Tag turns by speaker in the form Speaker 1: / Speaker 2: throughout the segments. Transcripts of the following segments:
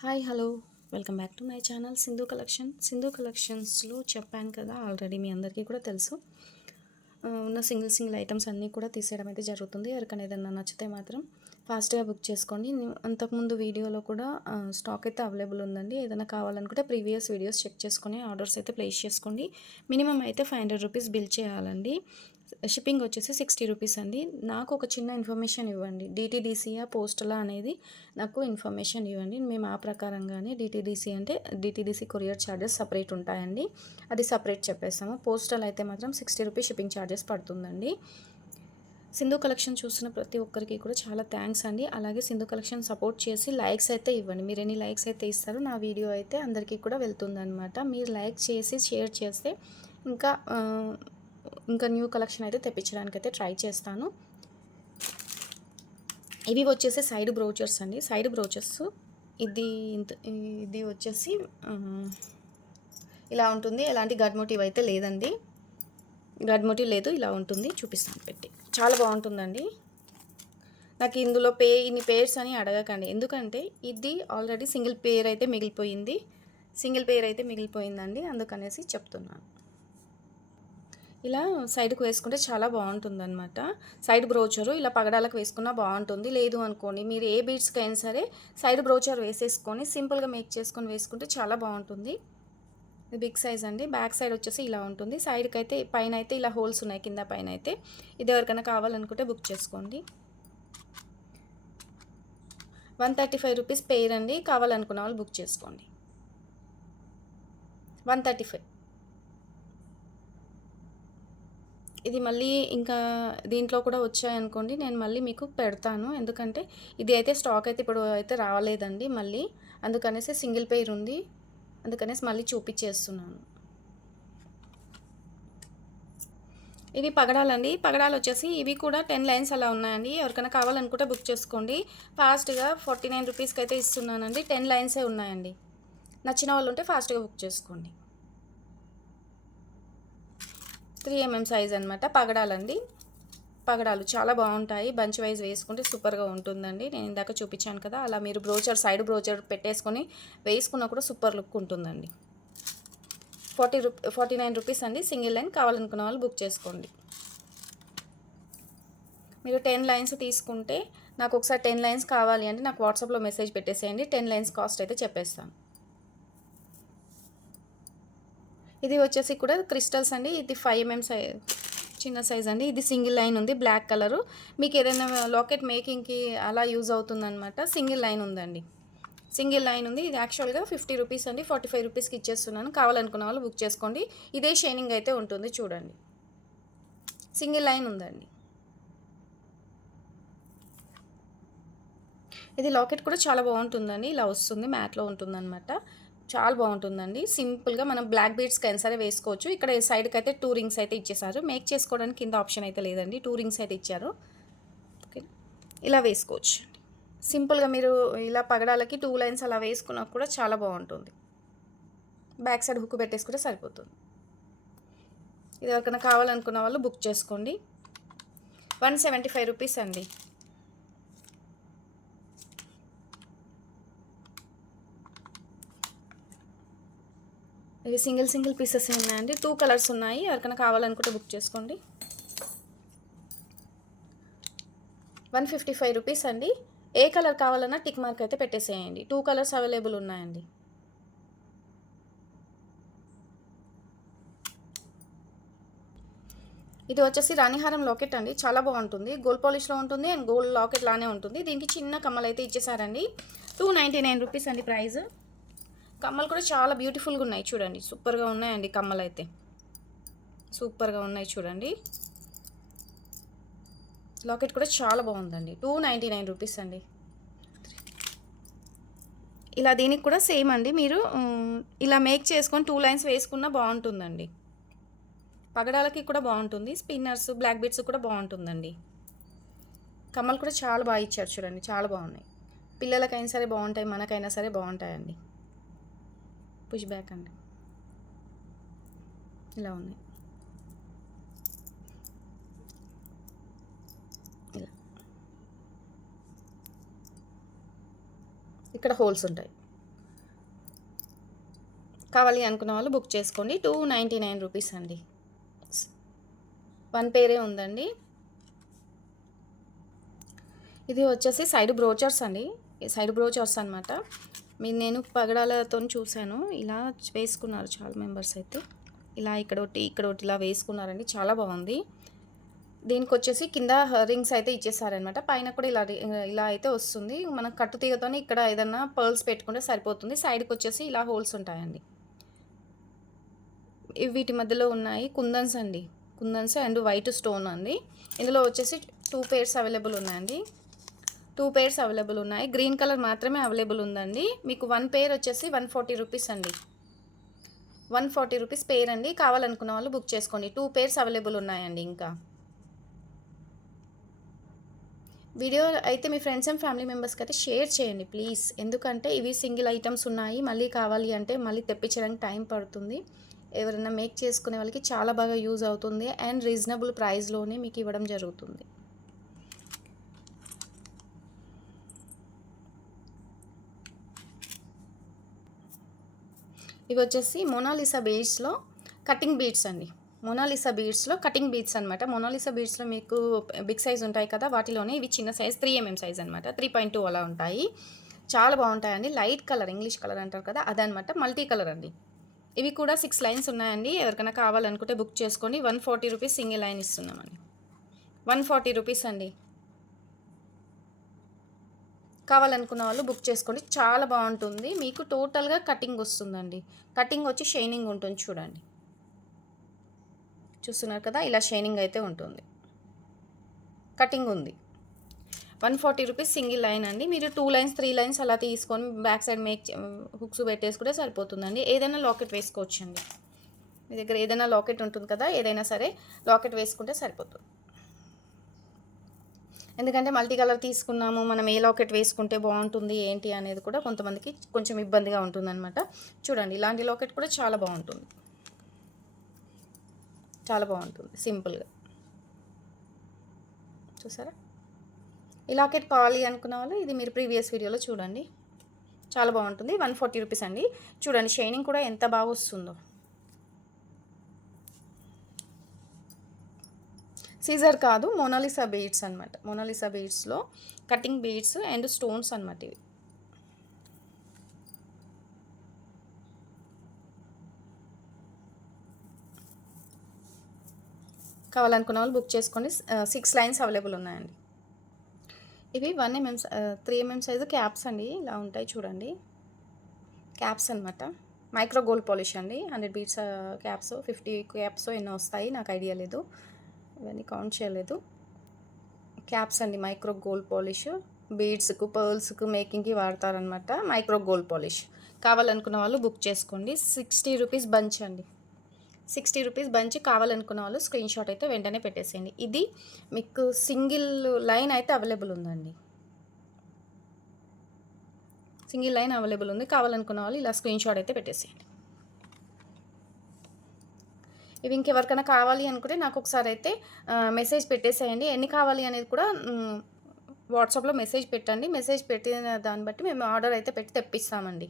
Speaker 1: Hi hello. Welcome back to my channel Sindhu collection. Sindhu కలెక్షన్స్లో చెప్పాను కదా already మీ అందరికీ కూడా తెలుసు. ఉన్న సింగిల్ సింగిల్ ఐటమ్స్ అన్నీ కూడా తీసేయడం అయితే జరుగుతుంది. ఎవరికైనా ఏదైనా నచ్చితే మాత్రం ఫాస్ట్గా బుక్ చేసుకోండి. అంతకుముందు వీడియోలో కూడా స్టాక్ అయితే అవైలబుల్ ఉందండి. ఏదైనా కావాలనుకుంటే ప్రీవియస్ వీడియోస్ చెక్ చేసుకొని ఆర్డర్స్ అయితే ప్లేస్ చేసుకోండి. మినిమం అయితే ఫైవ్ హండ్రెడ్ రూపీస్ బిల్ చేయాలండి. షిప్పింగ్ వచ్చేసి సిక్స్టీ రూపీస్ అండి. నాకు ఒక చిన్న ఇన్ఫర్మేషన్ ఇవ్వండి. డిటీడీసీయా పోస్టలా అనేది నాకు ఇన్ఫర్మేషన్ ఇవ్వండి. మేము ఆ ప్రకారంగానే డిటీడీసీ అంటే డిటీడీసీ కొరియర్ ఛార్జెస్ సపరేట్ ఉంటాయండి. అది సపరేట్ చెప్పేస్తాము. పోస్టల్ అయితే మాత్రం సిక్స్టీ రూపీస్ షిప్పింగ్ ఛార్జెస్ పడుతుందండి. సింధు కలెక్షన్ చూసిన ప్రతి ఒక్కరికి కూడా చాలా థ్యాంక్స్ అండి. అలాగే సింధు కలెక్షన్ సపోర్ట్ చేసి లైక్స్ అయితే ఇవ్వండి. మీరు ఎన్ని లైక్స్ అయితే ఇస్తారో నా వీడియో అయితే అందరికీ కూడా వెళ్తుందనమాట మీరు లైక్ చేసి షేర్ చేస్తే ఇంకా ఇంకా న్యూ కలెక్షన్ అయితే తెప్పించడానికి అయితే ట్రై చేస్తాను. ఇవి వచ్చేసి సైడ్ బ్రోచర్స్ అండి. Side brooches. ఇది ఇంత- ఇది వచ్చేసి ఇలా ఉంటుంది. ఎలాంటి గడ్మోటివ్ అయితే లేదండి. గడ్మోటివ్ లేదు ఇలా ఉంటుంది. చూపిస్తాను పెట్టి. చాలా బాగుంటుందండి. నాకు ఇందులో పే ఇన్ని పేర్స్ అని అడగకండి. ఎందుకంటే ఇది ఆల్రెడీ సింగిల్ పేర్ అయితే మిగిలిపోయింది. సింగిల్ పేర్ అయితే మిగిలిపోయిందండి. అందుకనేసి చెప్తున్నాను. ఇలా సైడ్కి వేసుకుంటే చాలా బాగుంటుందన్నమాట. సైడ్ బ్రోచరు ఇలా పగడాలకు వేసుకున్నా బాగుంటుంది. లేదు అనుకోండి మీరు ఏ బీడ్స్కి అయినా సరే సైడ్ బ్రోచర్ వేసేసుకొని సింపుల్గా మేక్ చేసుకొని వేసుకుంటే చాలా బాగుంటుంది. ఇది బిగ్ సైజ్ అండి. బ్యాక్ సైడ్ వచ్చేసి ఇలా ఉంటుంది. సైడ్కి అయితే పైన అయితే ఇలా హోల్స్ ఉన్నాయి. కింద పైన అయితే ఇది ఎవరికైనా కావాలనుకుంటే బుక్ చేసుకోండి. One thirty five rupees pair అండి కావాలనుకున్న వాళ్ళు బుక్ చేసుకోండి. One thirty five. ఇది మళ్ళీ ఇంకా దీంట్లో కూడా వచ్చాయనుకోండి నేను మళ్ళీ మీకు పెడతాను. ఎందుకంటే ఇది అయితే స్టాక్ అయితే ఇప్పుడు అయితే రాలేదండి మళ్ళీ. అందుకనేసి సింగిల్ పేర్ ఉంది. అందుకనేసి మళ్ళీ చూపించేస్తున్నాను. ఇవి పగడాలండి. పగడాలు వచ్చేసి ఇవి కూడా టెన్ లైన్స్ అలా ఉన్నాయండి. ఎవరికైనా కావాలనుకుంటే బుక్ చేసుకోండి. ఫాస్ట్గా ఫార్టీ నైన్ రూపీస్కి అయితే ఇస్తున్నానండి. టెన్ లైన్సే ఉన్నాయండి. నచ్చిన వాళ్ళు ఉంటే ఫాస్ట్గా బుక్ చేసుకోండి. త్రీ ఎంఎం సైజ్ అనమాట పగడాలండి. పగడాలు చాలా బాగుంటాయి. బంచ్ వైజ్ వేసుకుంటే సూపర్గా ఉంటుందండి. నేను ఇందాక చూపించాను కదా అలా మీరు బ్రోచర్ సైడ్ బ్రోచర్ పెట్టేసుకొని వేసుకున్నా కూడా సూపర్ లుక్ ఉంటుందండి. Forty rupee forty nine rupees అండి. సింగిల్ లైన్ కావాలనుకున్న వాళ్ళు బుక్ చేసుకోండి. మీరు టెన్ లైన్స్ తీసుకుంటే నాకు ఒకసారి టెన్ లైన్స్ కావాలి అంటే నాకు వాట్సాప్లో మెసేజ్ పెట్టేసేయండి. టెన్ లైన్స్ కాస్ట్ అయితే చెప్పేస్తాను. ఇది వచ్చేసి కూడా క్రిస్టల్స్ అండి. ఇది ఫైవ్ ఎంఎం సైజ్ చిన్న సైజ్ అండి. ఇది సింగిల్ లైన్ ఉంది బ్లాక్ కలరు మీకు ఏదైనా లాకెట్ మేకింగ్కి అలా యూజ్ అవుతుందన్నమాట. సింగిల్ లైన్ ఉందండి. సింగిల్ లైన్ ఉంది. ఇది యాక్చువల్గా ఫిఫ్టీ రూపీస్ అండి. ఫార్టీ ఫైవ్ రూపీస్కి ఇచ్చేస్తున్నాను. కావాలనుకున్న వాళ్ళు బుక్ చేసుకోండి. ఇదే షైనింగ్ అయితే ఉంటుంది చూడండి. సింగిల్ లైన్ ఉందండి. ఇది లాకెట్ కూడా చాలా బాగుంటుందండి. ఇలా వస్తుంది మ్యాట్లో ఉంటుందన్నమాట. చాలా బాగుంటుందండి. సింపుల్గా మనం బ్లాక్ బీడ్స్కి అయినా సరే వేసుకోవచ్చు. ఇక్కడ సైడ్కి అయితే టూ రింగ్స్ అయితే ఇచ్చేసారు. మేక్ చేసుకోవడానికి కింద ఆప్షన్ అయితే లేదండి. టూ రింగ్స్ అయితే ఇచ్చారు. ఓకే. ఇలా వేసుకోవచ్చు. సింపుల్గా మీరు ఇలా పగడాలకి టూ లైన్స్ అలా వేసుకున్నా కూడా చాలా బాగుంటుంది. బ్యాక్ సైడ్ హుక్ పెట్టేసుకుంటే సరిపోతుంది. ఇది ఎవరికైనా కావాలనుకున్న వాళ్ళు బుక్ చేసుకోండి. వన్ సెవెంటీ ఫైవ్ రూపీస్ అండి. ఇవి సింగిల్ సింగిల్ పీసెస్ ఉన్నాయండి. టూ కలర్స్ ఉన్నాయి. ఎవరికైనా కావాలనుకుంటే బుక్ చేసుకోండి. వన్ ఫిఫ్టీ ఫైవ్ రూపీస్ అండి. ఏ కలర్ కావాలన్నా టిక్ మార్క్ అయితే పెట్టేసేయండి. టూ కలర్స్ అవైలబుల్ ఉన్నాయండి. ఇది వచ్చేసి రాణిహారం లాకెట్ అండి. చాలా బాగుంటుంది. గోల్డ్ పాలిష్లో ఉంటుంది అండ్ గోల్డ్ లాకెట్ లానే ఉంటుంది. దీనికి చిన్న కమ్మలు అయితే ఇచ్చేసారండి. టూ నైంటీ నైన్ రూపీస్ అండి ప్రైస్. కమ్మలు కూడా చాలా బ్యూటిఫుల్గా ఉన్నాయి చూడండి. సూపర్గా ఉన్నాయండి కమ్మలు అయితే. సూపర్గా ఉన్నాయి చూడండి. లాకెట్ కూడా చాలా బాగుందండి. టూ నైంటీ నైన్ రూపీస్ అండి. ఇలా దీనికి కూడా సేమ్ అండి. మీరు ఇలా మేక్ చేసుకొని టూ లైన్స్ వేసుకున్నా బాగుంటుందండి. పగడాలకి కూడా బాగుంటుంది. స్పిన్నర్స్ బ్లాక్ బీట్స్ కూడా బాగుంటుందండి. కమ్మలు కూడా చాలా బాగా ఇచ్చారు చూడండి. చాలా బాగున్నాయి. పిల్లలకైనా సరే బాగుంటాయి. మనకైనా సరే బాగుంటాయండి. పుష్ బ్యాక్ అండి. ఇలా ఉన్నాయి ఇలా. ఇక్కడ హోల్స్ ఉంటాయి. కావాలి అనుకున్న వాళ్ళు బుక్ చేసుకోండి. టూ నైంటీ నైన్ రూపీస్ అండి. వన్ పేరే ఉందండి. ఇది వచ్చేసి సైడ్ బ్రోచర్స్ అండి. సైడ్ బ్రోచర్స్ అనమాట మీరు నేను పగడాలతో చూశాను. ఇలా వేసుకున్నారు చాలా మెంబర్స్ అయితే. ఇలా ఇక్కడ ఒకటి ఇక్కడ ఒకటి ఇలా వేసుకున్నారండి. చాలా బాగుంది. దీనికి వచ్చేసి కింద రింగ్స్ అయితే ఇచ్చేసారనమాట పైన కూడా ఇలా ఇలా అయితే వస్తుంది. మనం కట్టు తీగతోనే ఇక్కడ ఏదన్నా పర్ల్స్ పెట్టుకుంటే సరిపోతుంది. సైడ్కి వచ్చేసి ఇలా హోల్స్ ఉంటాయండి. వీటి మధ్యలో ఉన్నాయి కుందన్స్ అండి. కుందన్స్ అండ్ వైట్ స్టోన్ అండి. ఇందులో వచ్చేసి టూ పేర్స్ అవైలబుల్ ఉన్నాయండి. టూ పేర్స్ అవైలబుల్ ఉన్నాయి. గ్రీన్ కలర్ మాత్రమే అవైలబుల్ ఉందండి. మీకు వన్ పేర్ వచ్చేసి వన్ ఫార్టీ రూపీస్ అండి. వన్ ఫార్టీ రూపీస్ పేర్ అండి. కావాలనుకున్న వాళ్ళు బుక్ చేసుకోండి. టూ పేర్స్ అవైలబుల్ ఉన్నాయండి ఇంకా. వీడియో అయితే మీ ఫ్రెండ్స్ అండ్ ఫ్యామిలీ మెంబర్స్కి అయితే షేర్ చేయండి ప్లీజ్ ఎందుకంటే ఇవి సింగిల్ ఐటమ్స్ ఉన్నాయి. మళ్ళీ కావాలి అంటే మళ్ళీ తెప్పించడానికి టైం పడుతుంది. ఎవరైనా మేక్ చేసుకునే వాళ్ళకి చాలా బాగా యూజ్ అవుతుంది. అండ్ రీజనబుల్ ప్రైస్లోనే మీకు ఇవ్వడం జరుగుతుంది. ఇవి వచ్చేసి మొనాలిసా బీడ్స్లో కటింగ్ బీడ్స్ అండి. మొనాలిసా బీడ్స్లో కటింగ్ బీడ్స్ అనమాట మొనాలిసా బీడ్స్లో మీకు బిగ్ సైజ్ ఉంటాయి కదా వాటిలోనే ఇవి చిన్న సైజ్ త్రీ ఎంఎం సైజ్ అనమాట త్రీ పాయింట్ టూ అలా ఉంటాయి. చాలా బాగుంటాయండి. లైట్ కలర్ ఇంగ్లీష్ కలర్ అంటారు కదా అదనమాట మల్టీ కలర్ అండి. ఇవి కూడా సిక్స్ లైన్స్ ఉన్నాయండి. ఎవరికైనా కావాలనుకుంటే బుక్ చేసుకోండి. One forty rupees single line ఇస్తున్నామండి. వన్ ఫార్టీ రూపీస్ అండి. కావాలనుకున్న వాళ్ళు బుక్ చేసుకోండి. చాలా బాగుంటుంది. మీకు టోటల్గా కటింగ్ వస్తుందండి. కటింగ్ వచ్చి షైనింగ్ ఉంటుంది చూడండి. చూస్తున్నారు కదా ఇలా షైనింగ్ అయితే ఉంటుంది. కటింగ్ ఉంది. One forty rupees single line అండి. మీరు టూ లైన్స్ త్రీ లైన్స్ అలా తీసుకొని బ్యాక్ సైడ్ మేక్ హుక్స్ పెట్టేసుకుంటే సరిపోతుందండి. ఏదైనా లాకెట్ వేసుకోవచ్చండి. మీ దగ్గర ఏదైనా లాకెట్ ఉంటుంది కదా ఏదైనా సరే లాకెట్ వేసుకుంటే సరిపోతుంది. ఎందుకంటే మల్టీ కలర్ తీసుకున్నాము మనం ఏ లాకెట్ వేసుకుంటే బాగుంటుంది ఏంటి అనేది కూడా కొంతమందికి కొంచెం ఇబ్బందిగా ఉంటుందన్నమాట. చూడండి ఇలాంటి లాకెట్ కూడా చాలా బాగుంటుంది. చాలా బాగుంటుంది సింపుల్గా. చూసారా? ఈ లాకెట్ కావాలి అనుకున్న వాళ్ళు ఇది మీరు ప్రీవియస్ వీడియోలో చూడండి. చాలా బాగుంటుంది వన్ ఫార్టీ రూపీస్ అండి. చూడండి షైనింగ్ కూడా ఎంత బాగా వస్తుందో. సీజర్ కాదు మోనాలిసా బీడ్స్ అనమాట మోనాలిసా బీడ్స్లో కటింగ్ బీడ్స్ అండ్ స్టోన్స్ అనమాట ఇవి. కావాలనుకున్న వాళ్ళు బుక్ చేసుకోండి. సిక్స్ లైన్స్ అవైలబుల్ ఉన్నాయండి. ఇవి one mm three mm size caps అండి. ఇలా ఉంటాయి చూడండి. క్యాప్స్ అనమాట మైక్రో గోల్డ్ పాలిష్ అండి. Hundred beads caps fifty caps ఎన్నో వస్తాయి. నాకు ఐడియా లేదు. ఇవన్నీ కౌంట్ చేయలేదు. క్యాప్స్ అండి మైక్రో గోల్డ్ పాలిష్ బీడ్స్కు పర్ల్స్కు మేకింగ్కి వాడతారనమాట మైక్రో గోల్డ్ పాలిష్ కావాలనుకున్న వాళ్ళు బుక్ చేసుకోండి. సిక్స్టీ రూపీస్ బంచ్ అండి. సిక్స్టీ రూపీస్ బంచ్ కావాలనుకున్న వాళ్ళు స్క్రీన్ షాట్ అయితే వెంటనే పెట్టేసేయండి. ఇది మీకు సింగిల్ లైన్ అయితే అవైలబుల్ ఉందండి. సింగిల్ లైన్ అవైలబుల్ ఉంది. కావాలనుకున్న వాళ్ళు ఇలా స్క్రీన్ షాట్ అయితే పెట్టేసేయండి. ఇవి ఇంకెవరికైనా కావాలి అనుకుంటే నాకు ఒకసారి అయితే మెసేజ్ పెట్టేసేయండి. ఎన్ని కావాలి అనేది కూడా వాట్సాప్లో మెసేజ్ పెట్టండి. మెసేజ్ పెట్టిన దాన్ని బట్టి మేము ఆర్డర్ అయితే పెట్టి తెప్పిస్తామండి.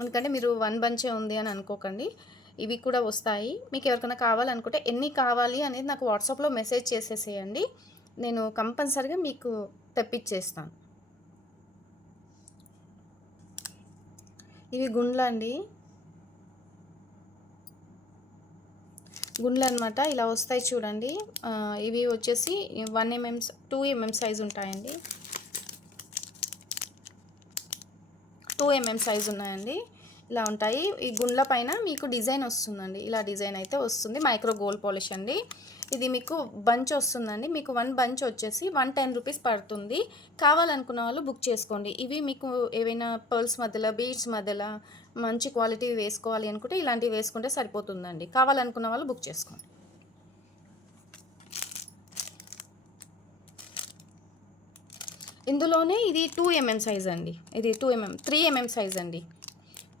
Speaker 1: ఎందుకంటే మీరు వన్ బంచే ఉంది అని అనుకోకండి. ఇవి కూడా వస్తాయి. మీకు ఎవరికైనా కావాలనుకుంటే ఎన్ని కావాలి అనేది నాకు వాట్సాప్లో మెసేజ్ చేసేసేయండి. నేను కంపల్సరిగా మీకు తెప్పించేస్తాను ఇవి గుండ్లండి. గుండ్లు అనమాట ఇలా వస్తాయి చూడండి. ఇవి వచ్చేసి one mm two mm size ఉంటాయండి. టూ ఎంఎం సైజ్ ఉన్నాయండి. ఇలా ఉంటాయి. ఈ గుండ్ల పైన మీకు డిజైన్ వస్తుందండి. ఇలా డిజైన్ అయితే వస్తుంది. మైక్రో గోల్డ్ పాలిష్ అండి. ఇది మీకు బంచ్ వస్తుందండి. మీకు వన్ బంచ్ వచ్చేసి వన్ టెన్ రూపీస్ పడుతుంది. కావాలనుకున్న వాళ్ళు బుక్ చేసుకోండి. ఇవి మీకు ఏవైనా పర్ల్స్ మధ్యలో బీడ్స్ మధ్యలో మంచి క్వాలిటీ వేసుకోవాలి అనుకుంటే ఇలాంటివి వేసుకుంటే సరిపోతుందండి. కావాలనుకున్న వాళ్ళు బుక్ చేసుకోండి. ఇందులోనే ఇది టూ ఎంఎం సైజ్ అండి. ఇది two mm three mm size అండి.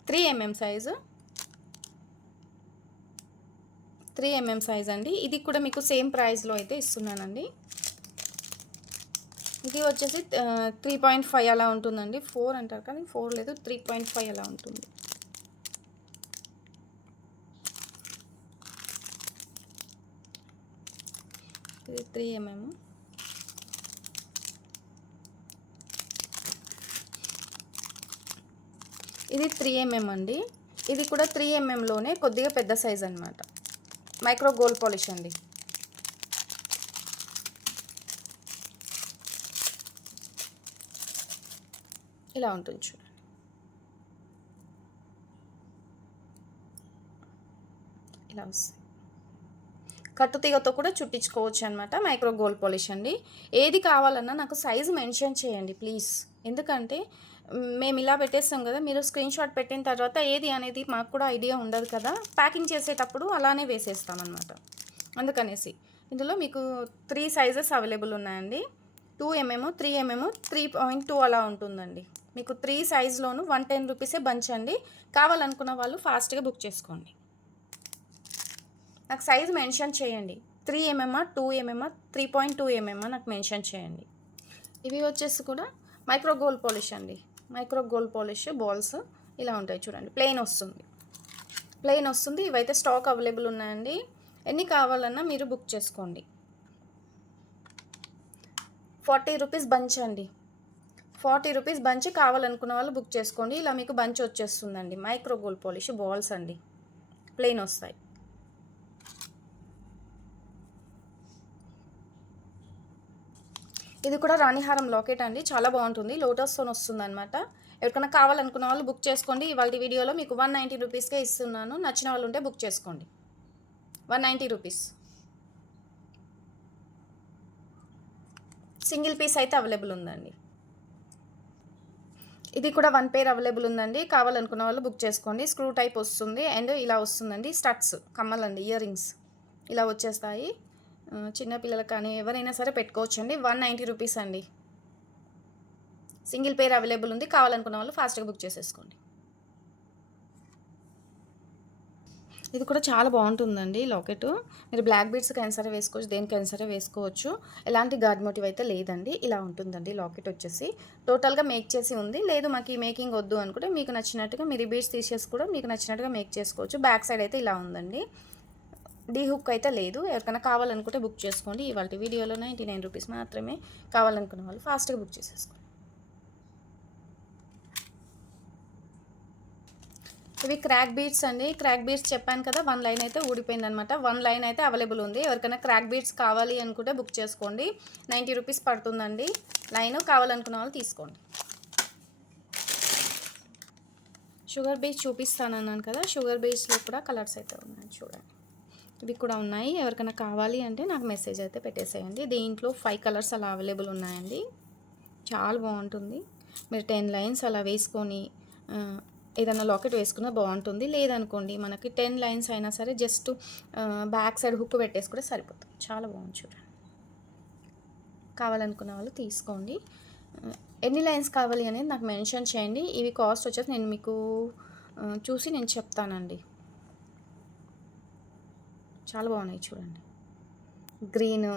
Speaker 1: Three mm size three mm size అండి. ఇది కూడా మీకు సేమ్ ప్రైస్లో అయితే ఇస్తున్నానండి. ఇది వచ్చేసి త్రీ పాయింట్ ఫైవ్ అలా ఉంటుందండి. ఫోర్ అంటారు కానీ ఫోర్ లేదు త్రీ పాయింట్ ఫైవ్ అలా ఉంటుంది. ఇది త్రీ ఎంఎం. ఇది త్రీ ఎంఎం అండి. ఇది కూడా త్రీ ఎంఎంలోనే కొద్దిగా పెద్ద సైజ్ అనమాట మైక్రో గోల్డ్ పాలిష్ అండి. ఇలా ఉంటుంది చూడండి. ఇలా వస్తుంది. కట్టుతీగతో కూడా చుట్టించుకోవచ్చు అనమాట మైక్రో గోల్డ్ పాలిష్ అండి. ఏది కావాలన్నా నాకు సైజు మెన్షన్ చేయండి ప్లీజ్. ఎందుకంటే మేము ఇలా పెట్టేస్తాం కదా మీరు స్క్రీన్ షాట్ పెట్టిన తర్వాత ఏది అనేది మాకు కూడా ఐడియా ఉండదు కదా. ప్యాకింగ్ చేసేటప్పుడు అలానే వేసేస్తాం అందుకనేసి ఇందులో మీకు త్రీ సైజెస్ అవైలబుల్ ఉన్నాయండి. Two mm three mm three point two అలా ఉంటుందండి. మీకు త్రీ సైజ్లోను వన్ టెన్ రూపీసే బంచ్ అండి. కావాలనుకున్న వాళ్ళు ఫాస్ట్గా బుక్ చేసుకోండి. నాకు సైజ్ మెన్షన్ చేయండి. Three mm two mm three point two mm నాకు మెన్షన్ చేయండి. ఇవి వచ్చేసి కూడా మైక్రో గోల్డ్ పాలిష్ అండి. మైక్రో గోల్డ్ పాలిష్ బాల్స్ ఇలా ఉంటాయి చూడండి. ప్లెయిన్ వస్తుంది. ప్లెయిన్ వస్తుంది. ఇవైతే స్టాక్ అవైలబుల్ ఉన్నాయండి. ఎన్ని కావాలన్నా మీరు బుక్ చేసుకోండి. ఫార్టీ రూపీస్ బంచ్ అండి. ఫార్టీ రూపీస్ బంచ్ కావాలనుకున్న వాళ్ళు బుక్ చేసుకోండి. ఇలా మీకు బంచ్ వచ్చేస్తుందండి. మైక్రో గోల్డ్ పాలిష్ బాల్స్ అండి. ప్లెయిన్ వస్తాయి. ఇది కూడా రాణిహారం లాకెట్ అండి. చాలా బాగుంటుంది. లోటస్ స్టోన్ వస్తుంది అనమాట ఎవరికైనా కావాలనుకున్న వాళ్ళు బుక్ చేసుకోండి. ఇవాళ వీడియోలో మీకు వన్ నైంటీ రూపీస్కే ఇస్తున్నాను. నచ్చిన వాళ్ళు ఉంటే బుక్ చేసుకోండి. One ninety rupees single piece అయితే అవైలబుల్ ఉందండి. ఇది కూడా వన్ పేర్ అవైలబుల్ ఉందండి. కావాలనుకున్న వాళ్ళు బుక్ చేసుకోండి. స్క్రూ టైప్ వస్తుంది. అండ్ ఇలా వస్తుందండి. స్టడ్స్ కమ్మలండి ఇయర్ రింగ్స్ ఇలా వచ్చేస్తాయి. చిన్నపిల్లలకు కానీ ఎవరైనా సరే పెట్టుకోవచ్చు అండి వన్ నైంటీ రూపీస్ అండి. సింగిల్ పేర్ అవైలబుల్ ఉంది. కావాలనుకున్న వాళ్ళు ఫాస్ట్గా బుక్ చేసేసుకోండి. ఇది కూడా చాలా బాగుంటుందండి లాకెట్. మీరు బ్లాక్ బీడ్స్కి అయినా సరే వేసుకోవచ్చు దేనికైనా సరే వేసుకోవచ్చు. ఎలాంటి గాడ్ మోటివ్ అయితే లేదండి. ఇలా ఉంటుందండి లాకెట్ వచ్చేసి. టోటల్గా మేక్ చేసి ఉంది. లేదు మాకు ఈ మేకింగ్ వద్దు అనుకుంటే మీకు నచ్చినట్టుగా మీరు బీడ్స్ తీసేసి కూడా మీకు నచ్చినట్టుగా మేక్ చేసుకోవచ్చు. బ్యాక్ సైడ్ అయితే ఇలా ఉందండి. డీ హుక్ అయితే లేదు. ఎవరికైనా కావాలనుకుంటే బుక్ చేసుకోండి. ఇవాళ వీడియోలో నైంటీ నైన్ రూపీస్ మాత్రమే కావాలనుకున్న వాళ్ళు ఫాస్ట్గా బుక్ చేసేసుకోండి. ఇవి క్రాక్ బీట్స్ అండి. క్రాక్ బీట్స్ చెప్పాను కదా వన్ లైన్ అయితే ఊడిపోయింది అనమాట వన్ లైన్ అయితే అవైలబుల్ ఉంది. ఎవరికైనా క్రాక్ బీట్స్ కావాలి అనుకుంటే బుక్ చేసుకోండి. నైంటీ రూపీస్ పడుతుందండి. లైన్ కావాలనుకున్న వాళ్ళు తీసుకోండి. షుగర్ బీచ్ చూపిస్తాను అన్నాను కదా షుగర్ బీచ్లో కూడా కలర్స్ అయితే ఉన్నాయి చూడండి. ఇవి కూడా ఉన్నాయి. ఎవరికైనా కావాలి అంటే నాకు మెసేజ్ అయితే పెట్టేసేయండి. దీంట్లో ఫైవ్ కలర్స్ అలా అవైలబుల్ ఉన్నాయండి. చాలా బాగుంటుంది. మీరు టెన్ లైన్స్ అలా వేసుకొని ఏదైనా లాకెట్ వేసుకున్నా బాగుంటుంది. లేదనుకోండి మనకి టెన్ లైన్స్ అయినా సరే జస్ట్ బ్యాక్ సైడ్ హుక్ కూడా సరిపోతుంది. చాలా బాగుంది చూడండి. కావాలనుకున్న వాళ్ళు తీసుకోండి. ఎన్ని లైన్స్ కావాలి అనేది నాకు మెన్షన్ చేయండి. ఇవి కాస్ట్ వచ్చేసి నేను మీకు చూసి నేను చెప్తానండి. చాలా బాగున్నాయి చూడండి. Green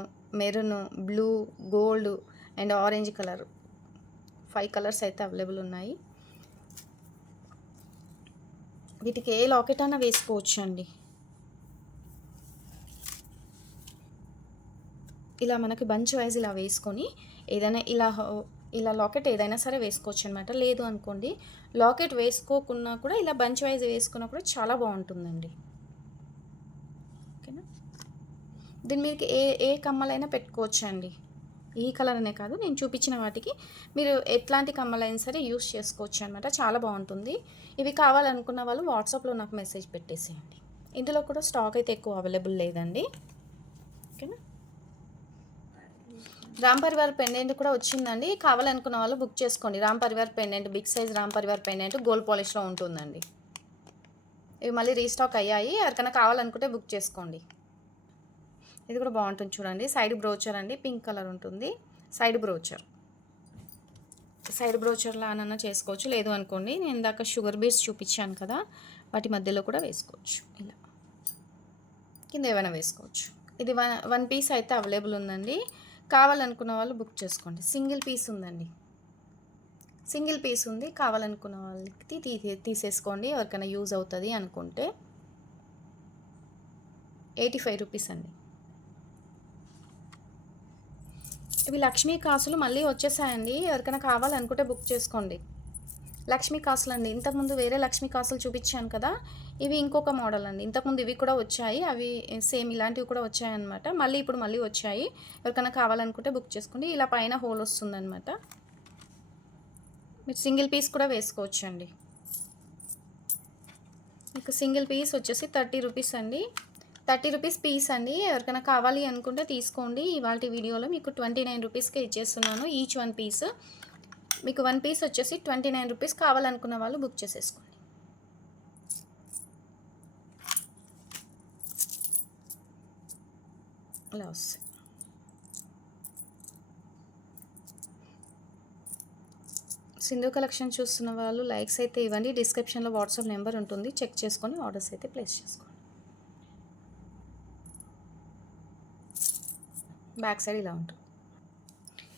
Speaker 1: maroon blue gold and orange colour. Five colours అయితే అవైలబుల్ ఉన్నాయి. వీటికి ఏ లాకెట్ అయినా వేసుకోవచ్చు అండి ఇలా మనకి బంచ్ వైజ్ ఇలా వేసుకొని ఏదైనా ఇలా ఇలా లాకెట్ ఏదైనా సరే వేసుకోవచ్చు అనమాట లేదు అనుకోండి లాకెట్ వేసుకోకున్నా కూడా ఇలా బంచ్ వైజ్ వేసుకున్నా కూడా చాలా బాగుంటుందండి ఓకేనా దీని మీదకి ఏ ఏ కమ్మలైనా పెట్టుకోవచ్చు అండి ఈ కలర్ అనే కాదు నేను చూపించిన వాటికి మీరు ఎట్లాంటి కమ్మలైనా సరే యూస్ చేసుకోవచ్చు అనమాట చాలా బాగుంటుంది. ఇవి కావాలనుకున్న వాళ్ళు వాట్సాప్లో నాకు మెసేజ్ పెట్టేసేయండి. ఇందులో కూడా స్టాక్ అయితే ఎక్కువ అవైలబుల్ లేదండి. ఓకేనా? రామ్ పరివార్ పెండెంట్ కూడా వచ్చిందండి. కావాలనుకున్న వాళ్ళు బుక్ చేసుకోండి. Ram Parivar pendant big size Ram Parivar pendant gold పాలిష్లో ఉంటుందండి. ఇవి మళ్ళీ రీస్టాక్ అయ్యాయి. ఎవరికైనా కావాలనుకుంటే బుక్ చేసుకోండి. ఇది కూడా బాగుంటుంది చూడండి. సైడ్ బ్రోచర్ అండి. పింక్ కలర్ ఉంటుంది. సైడ్ బ్రోచర్ సైడ్ బ్రోచర్లా అనన్నా చేసుకోవచ్చు. లేదు అనుకోండి నేను ఇందాక షుగర్ బీట్స్ చూపించాను కదా వాటి మధ్యలో కూడా వేసుకోవచ్చు. ఇలా. కింద ఏమైనా వేసుకోవచ్చు. ఇది వన్ వన్ పీస్ అయితే అవైలబుల్ ఉందండి. కావాలనుకున్న వాళ్ళు బుక్ చేసుకోండి. సింగిల్ పీస్ ఉందండి. సింగిల్ పీస్ ఉంది. కావాలనుకున్న వాళ్ళకి తీ తీసేసుకోండి. ఎవరికైనా యూజ్ అవుతుంది అనుకుంటే. ఎయిటీ ఫైవ్ రూపీస్ అండి. ఇవి లక్ష్మీ కాసులు మళ్ళీ వచ్చేసాయండి. ఎవరికైనా కావాలనుకుంటే బుక్ చేసుకోండి. లక్ష్మీ కాసులు అండి ఇంతకుముందు వేరే లక్ష్మీ కాసులు చూపించాను కదా. ఇవి ఇంకొక మోడల్ అండి. ఇంతకుముందు ఇవి కూడా వచ్చాయి. అవి సేమ్ ఇలాంటివి కూడా వచ్చాయన్నమాట. మళ్ళీ ఇప్పుడు మళ్ళీ వచ్చాయి. ఎవరికైనా కావాలనుకుంటే బుక్ చేసుకోండి. ఇలా పైన హోల్ వస్తుందన్నమాట. మీరు సింగిల్ పీస్ కూడా వేసుకోవచ్చు అండి మీకు సింగిల్ పీస్ వచ్చేసి థర్టీ రూపీస్ అండి. థర్టీ రూపీస్ పీస్ అండి. ఎవరికైనా కావాలి అనుకుంటే తీసుకోండి. ఇవాళ వీడియోలో మీకు ట్వంటీ నైన్ రూపీస్కి ఇచ్చేస్తున్నాను ఈచ్ వన్ పీస్ మీకు వన్ పీస్ వచ్చేసి ట్వంటీ నైన్ రూపీస్ కావాలనుకున్న వాళ్ళు బుక్ చేసేసుకోండి. ఇలా వస్తాయి సింధు కలెక్షన్ చూస్తున్న వాళ్ళు లైక్స్ అయితే ఇవ్వండి. డిస్క్రిప్షన్లో వాట్సాప్ నెంబర్ ఉంటుంది. చెక్ చేసుకొని ఆర్డర్స్ అయితే ప్లేస్ చేసుకోండి. బ్యాక్ సైడ్ ఇలా ఉంటుంది.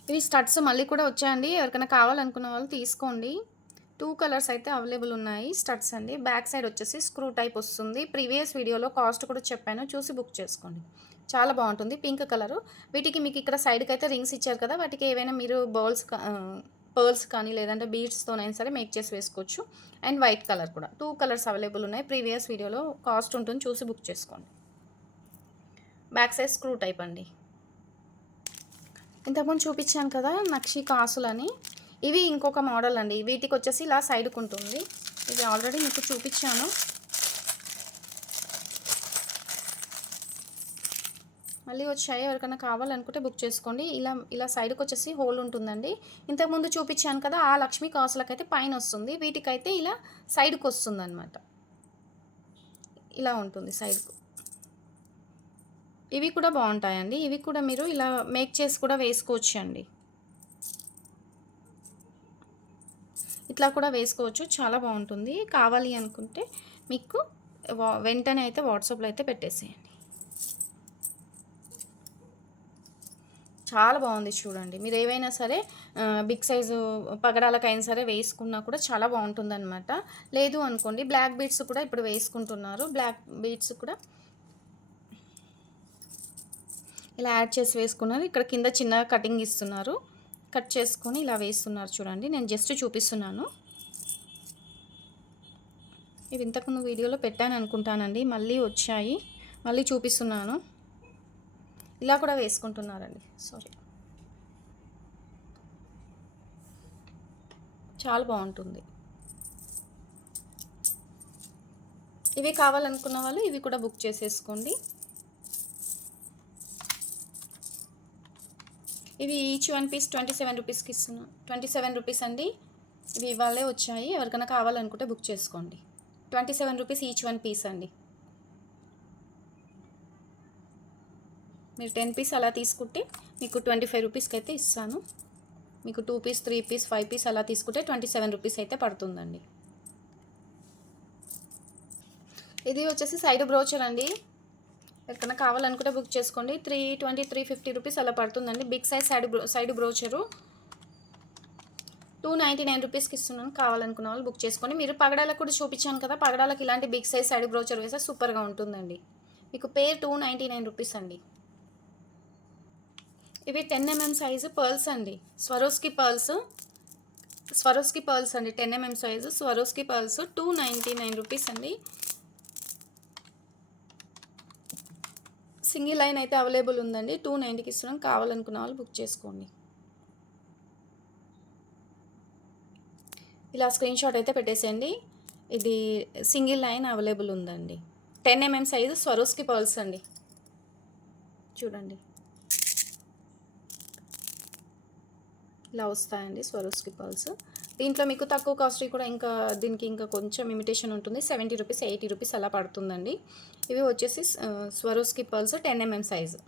Speaker 1: ఇవి స్టడ్స్ మళ్ళీ కూడా వచ్చాయండి. ఎవరికైనా కావాలనుకున్న వాళ్ళు తీసుకోండి. టూ కలర్స్ అయితే అవైలబుల్ ఉన్నాయి స్టడ్స్ అండి. బ్యాక్ సైడ్ వచ్చేసి స్క్రూ టైప్ వస్తుంది. ప్రీవియస్ వీడియోలో కాస్ట్ కూడా చెప్పాను. చూసి బుక్ చేసుకోండి. చాలా బాగుంటుంది. పింక్ కలరు వీటికి మీకు ఇక్కడ సైడ్కి అయితే రింగ్స్ ఇచ్చారు కదా వాటికి ఏవైనా మీరు బౌల్స్ పర్ల్స్ కానీ లేదంటే బీడ్స్తోనైనా సరే మేక్ చేసి వేసుకోవచ్చు. అండ్ వైట్ కలర్ కూడా. టూ కలర్స్ అవైలబుల్ ఉన్నాయి. ప్రీవియస్ వీడియోలో కాస్ట్ ఉంటుంది. చూసి బుక్ చేసుకోండి. బ్యాక్ సైడ్ స్క్రూ టైప్ అండి. ఇంతకుముందు చూపించాను కదా నక్షి కాసులని. ఇవి ఇంకొక మోడల్ అండి. వీటికి వచ్చేసి ఇలా సైడ్కు ఉంటుంది. ఇది ఆల్రెడీ మీకు చూపించాను. మళ్ళీ వచ్చాయి? ఎవరికైనా కావాలనుకుంటే బుక్ చేసుకోండి. ఇలా ఇలా సైడ్కి వచ్చేసి హోల్ ఉంటుందండి. ఇంతకుముందు చూపించాను కదా ఆ లక్ష్మీ కాసులకైతే పైన వస్తుంది. వీటికైతే ఇలా సైడ్కి వస్తుంది అనమాట ఇలా ఉంటుంది సైడ్కు ఇవి కూడా బాగుంటాయండి. ఇవి కూడా మీరు ఇలా మేక్ చేసి కూడా వేసుకోవచ్చు అండి ఇట్లా కూడా వేసుకోవచ్చు. చాలా బాగుంటుంది. కావాలి అనుకుంటే మీకు వెంటనే అయితే వాట్సాప్లో అయితే పెట్టేసేయండి. చాలా బాగుంది చూడండి. మీరు ఏవైనా సరే బిగ్ సైజు పగడాలకైనా సరే వేసుకున్నా కూడా చాలా బాగుంటుంది అనమాట లేదు అనుకోండి బ్లాక్ బీట్స్ కూడా ఇప్పుడు వేసుకుంటున్నారు. బ్లాక్ బీట్స్ కూడా ఇలా యాడ్ చేసి వేసుకున్నారు. ఇక్కడ కింద చిన్న కటింగ్ ఇస్తున్నారు. కట్ చేసుకొని ఇలా వేస్తున్నారు చూడండి. నేను జస్ట్ చూపిస్తున్నాను. ఇవి ఇంతకుముందు వీడియోలో పెట్టాను అనుకుంటానండి. మళ్ళీ వచ్చాయి. మళ్ళీ చూపిస్తున్నాను. ఇలా కూడా వేసుకుంటున్నారండి. సారీ చాలా బాగుంటుంది. ఇవి కావాలనుకున్న వాళ్ళు ఇవి కూడా బుక్ చేసేసుకోండి. ఇది each one piece twenty seven రూపీస్కి ఇస్తున్నా. ట్వంటీ సెవెన్ రూపీస్ అండి. ఇవి ఇవాళే వచ్చాయి. ఎవరికైనా కావాలనుకుంటే బుక్ చేసుకోండి. Twenty seven rupees each one piece అండి. మీరు టెన్ పీస్ అలా తీసుకుంటే మీకు ట్వంటీ ఫైవ్ రూపీస్కి అయితే ఇస్తాను. మీకు two piece three piece five piece అలా తీసుకుంటే ట్వంటీ సెవెన్ రూపీస్ అయితే పడుతుందండి. ఇది వచ్చేసి సైడ్ బ్రోచర్ అండి. ఎక్కడైనా కావాలనుకుంటే బుక్ చేసుకోండి. Three twenty three fifty rupees అలా పడుతుందండి. Big size side bro side brooch. Two ninety nine రూపీస్కి ఇస్తున్నాను. కావాలనుకున్న వాళ్ళు బుక్ చేసుకోండి. మీరు పగడాలకు కూడా చూపించాను కదా పగడాలకు ఇలాంటి బిగ్ సైజ్ సైడ్ బ్రోచర్ వేస్తే సూపర్గా ఉంటుందండి. మీకు pair two ninety nine rupees అండి. ఇవి టెన్ ఎంఎం సైజు పర్ల్స్ అండి. స్వరోస్కి పర్ల్స్ స్వరోస్కి పర్ల్స్ అండి. Ten mm size Swarovski pearls two ninety nine rupees అండి. సింగిల్ లైన్ అయితే అవైలబుల్ ఉందండి. టూ నైంటీకి ఇస్తున్నాం. కావాలనుకున్న వాళ్ళు బుక్ చేసుకోండి. ఇలా స్క్రీన్ షాట్ అయితే పెట్టేసేయండి. ఇది సింగిల్ లైన్ అవైలబుల్ ఉందండి. Ten mm size Swarovski pearls అండి. చూడండి. ఇలా వస్తాయండి స్వరోస్కి పర్ల్స్. దీంట్లో మీకు తక్కువ కాస్ట్ కూడా ఇంకా దీనికి ఇంకా కొంచెం ఇమిటేషన్ ఉంటుంది. సెవెంటీ రూపీస్ ఎయిటీ రూపీస్ అలా పడుతుందండి. ఇవి వచ్చేసి Swarovski pearls ten mm size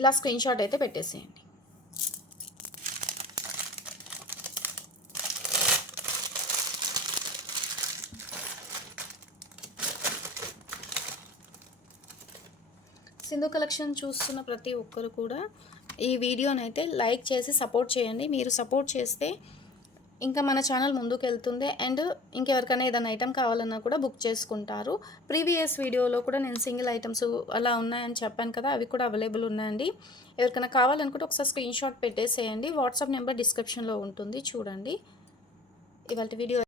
Speaker 1: ఇలా స్క్రీన్ షాట్ అయితే పెట్టేసేయండి. సింధు కలెక్షన్ చూస్తున్న ప్రతి ఒక్కరు కూడా ఈ వీడియోని అయితే లైక్ చేసి సపోర్ట్ చేయండి. మీరు సపోర్ట్ చేస్తే ఇంకా మన ఛానల్ ముందుకు వెళ్తుంది అండ్ ఇంకెవరికైనా ఏదైనా ఐటమ్ కావాలన్నా కూడా బుక్ చేసుకుంటారు. ప్రీవియస్ వీడియోలో కూడా నేను సింగిల్ ఐటమ్స్ అలా ఉన్నాయని చెప్పాను కదా అవి కూడా అవైలబుల్ ఉన్నాయండి. ఎవరికైనా కావాలనుకుంటే ఒకసారి స్క్రీన్ షాట్ పెట్టేసేయండి. వాట్సాప్ నెంబర్ డిస్క్రిప్షన్లో ఉంటుంది. చూడండి. ఇవాళ వీడియో